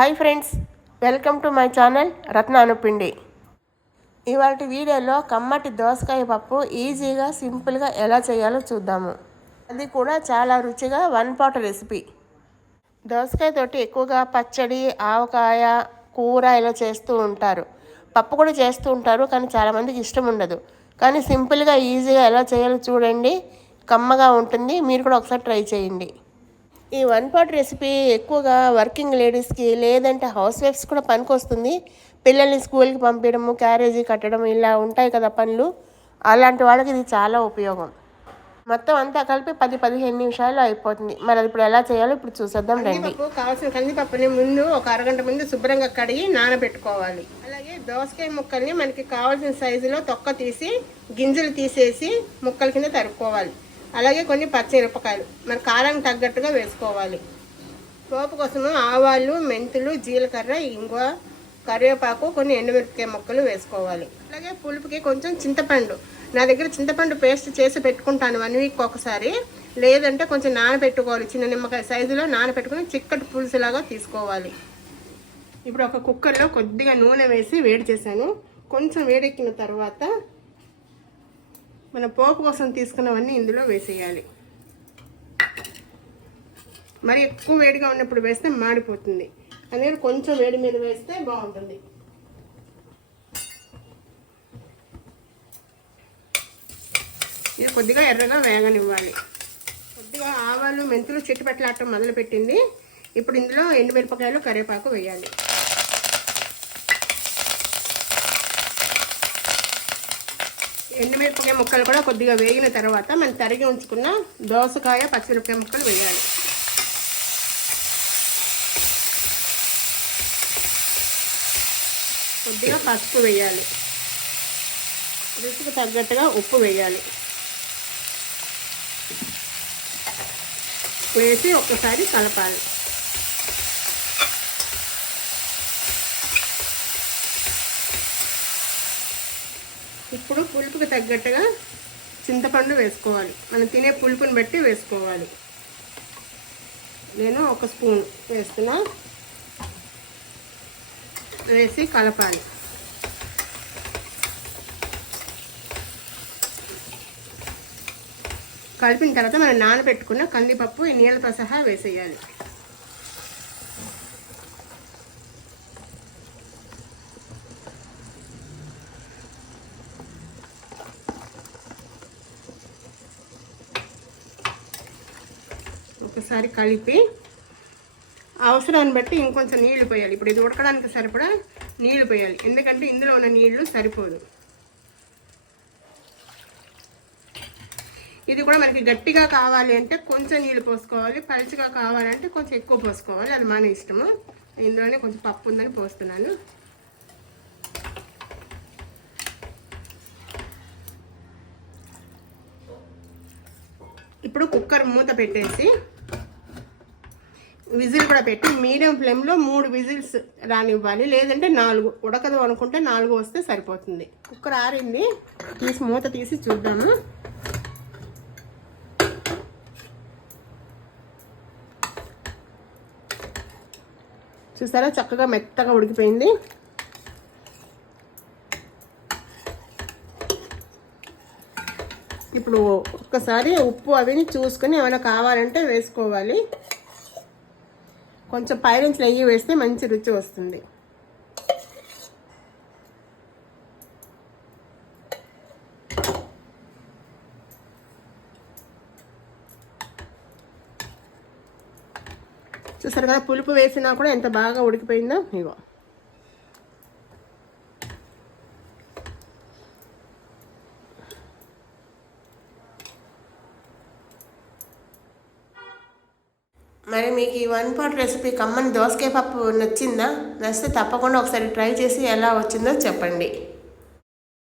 Hi friends welcome to my channel Ratna Anupindi. ఇవాళ వీడియోలో కమ్మటి దోసకాయ పప్పు ఈజీగా సింపుల్గా ఎలా చేయాలో చూద్దాము. అది కూడా చాలా రుచిగా వన్ పాట్ రెసిపీ. దోసకాయతోటి ఎక్కువగా పచ్చడి ఆవకాయ కూర ఇలా చేస్తూ ఉంటారు. పప్పు కూడా చేస్తూ ఉంటారు కానీ చాలామందికి ఇష్టం ఉండదు. కానీ సింపుల్గా ఈజీగా ఎలా చేయాలో చూడండి. కమ్మగా ఉంటుంది. మీరు కూడా ఒకసారి ట్రై చేయండి. ఈ వన్ పాట్ రెసిపీ ఎక్కువగా వర్కింగ్ లేడీస్కి లేదంటే హౌస్ వైఫ్స్ కూడా పనికొస్తుంది. పిల్లల్ని స్కూల్కి పంపించడము క్యారేజీ కట్టడం ఇలా ఉంటాయి కదా పనులు. అలాంటి వాళ్ళకి ఇది చాలా ఉపయోగం. మొత్తం అంతా కలిపి పది పదిహేను నిమిషాలు అయిపోతుంది. మరి అది ఇప్పుడు ఎలా చేయాలో ఇప్పుడు చూసేద్దాం రండి. కావాల్సిన కందిపప్పుని ముందు ఒక అరగంట ముందు శుభ్రంగా కడిగి నానబెట్టుకోవాలి. అలాగే దోసకాయ ముక్కల్ని మనకి కావాల్సిన సైజులో తొక్క తీసి గింజలు తీసేసి ముక్కల కింద తరుక్కోవాలి. అలాగే కొన్ని పచ్చిమిరపకాయలు. మరి కారం తగ్గట్టుగా వేసుకోవాలి. పోపు కోసము ఆవాలు మెంతులు జీలకర్ర ఇంగువ కరివేపాకు కొన్ని ఎండుమిరపకాయ ముక్కలు వేసుకోవాలి. అలాగే పులుపుకి కొంచెం చింతపండు. నా దగ్గర చింతపండు పేస్ట్ చేసి పెట్టుకుంటాను వన్ వీక్ ఒకసారి. లేదంటే కొంచెం నానబెట్టుకోవాలి. చిన్న నిమ్మకాయ సైజులో నానబెట్టుకుని చిక్కటి పులుసులాగా తీసుకోవాలి. ఇప్పుడు ఒక కుక్కర్లో కొద్దిగా నూనె వేసి వేడి చేశాను. కొంచెం వేడెక్కిన తర్వాత మన పోపు కోసం తీసుకున్నవన్నీ ఇందులో వేసేయాలి. మరి ఎక్కువ వేడిగా ఉన్నప్పుడు వేస్తే మాడిపోతుంది. అందుకని కొంచెం వేడి మీద వేస్తే బాగుంటుంది. ఇది కొద్దిగా ఎర్రగా వేగనివ్వాలి. కొద్దిగా ఆవాలు మెంతులు చిట్టుపెట్టలాడటం మొదలుపెట్టింది. ఇప్పుడు ఇందులో ఎండుమిరపకాయలు కరివేపాకు వేయాలి. ఎండుమిరపకాయ ముక్కలు కూడా కొద్దిగా వేగిన తర్వాత మనం తరిగి ఉంచుకున్న దోసకాయ పచ్చిమిరపకాయ ముక్కలు వేయాలి. కొద్దిగా పసుపు వేయాలి. రుచికి తగ్గట్టుగా ఉప్పు వేయాలి. వేసి ఒక్కసారి కలపాలి. ఇప్పుడు పులుపుకి తగ్గట్టుగా చింతపండు వేసుకోవాలి. మనం తినే పులుపుని బట్టి వేసుకోవాలి. నేను ఒక స్పూన్ వేస్తున్నా. వేసి కలపాలి. కలిపిన తర్వాత మనం నానబెట్టుకున్న కందిపప్పు నీళ్ళతో సహా వేసేయాలి. ఒకసారి కలిపి అవసరాన్ని బట్టి ఇంకొంచెం నీళ్ళు పోయాలి. ఇప్పుడు ఇది ఉడకడానికి సరిపడా నీళ్ళు పోయాలి. ఎందుకంటే ఇందులో ఉన్న నీళ్ళు సరిపోదు. ఇది కూడా మనకి గట్టిగా కావాలి అంటే కొంచెం నీళ్ళు పోసుకోవాలి. పలుచగా కావాలంటే కొంచెం ఎక్కువ పోసుకోవాలి. అది మన ఇష్టము. ఇందులోనే కొంచెం పప్పు ఉందని పోస్తున్నాను. ఇప్పుడు కుక్కర్ మూత పెట్టేసి విజిల్ కూడా పెట్టి మీడియం ఫ్లేమ్లో మూడు విజిల్స్ రానివ్వాలి. లేదంటే నాలుగు. ఉడకదు అనుకుంటే నాలుగు వస్తే సరిపోతుంది. కుక్కర్ ఆరింది. తీసి మూత తీసి చూద్దాము. చూసారా? చక్కగా మెత్తగా ఉడికిపోయింది. ఇప్పుడు ఒక్కసారి ఉప్పు అవిని చూసుకొని ఏమైనా కావాలంటే వేసుకోవాలి. కొంచెం పైనుంచి నెయ్యి వేస్తే మంచి రుచి వస్తుంది. చూసారు కదా పులుపు వేసినా కూడా ఎంత బాగా ఉడికిపోయిందో ఇగో. మరి మీకు ఈ వన్ పాట్ రెసిపీ కమ్మని దోసకాయ పప్పు నచ్చిందా? నచ్చితే తప్పకుండా ఒకసారి ట్రై చేసి ఎలా వచ్చిందో చెప్పండి.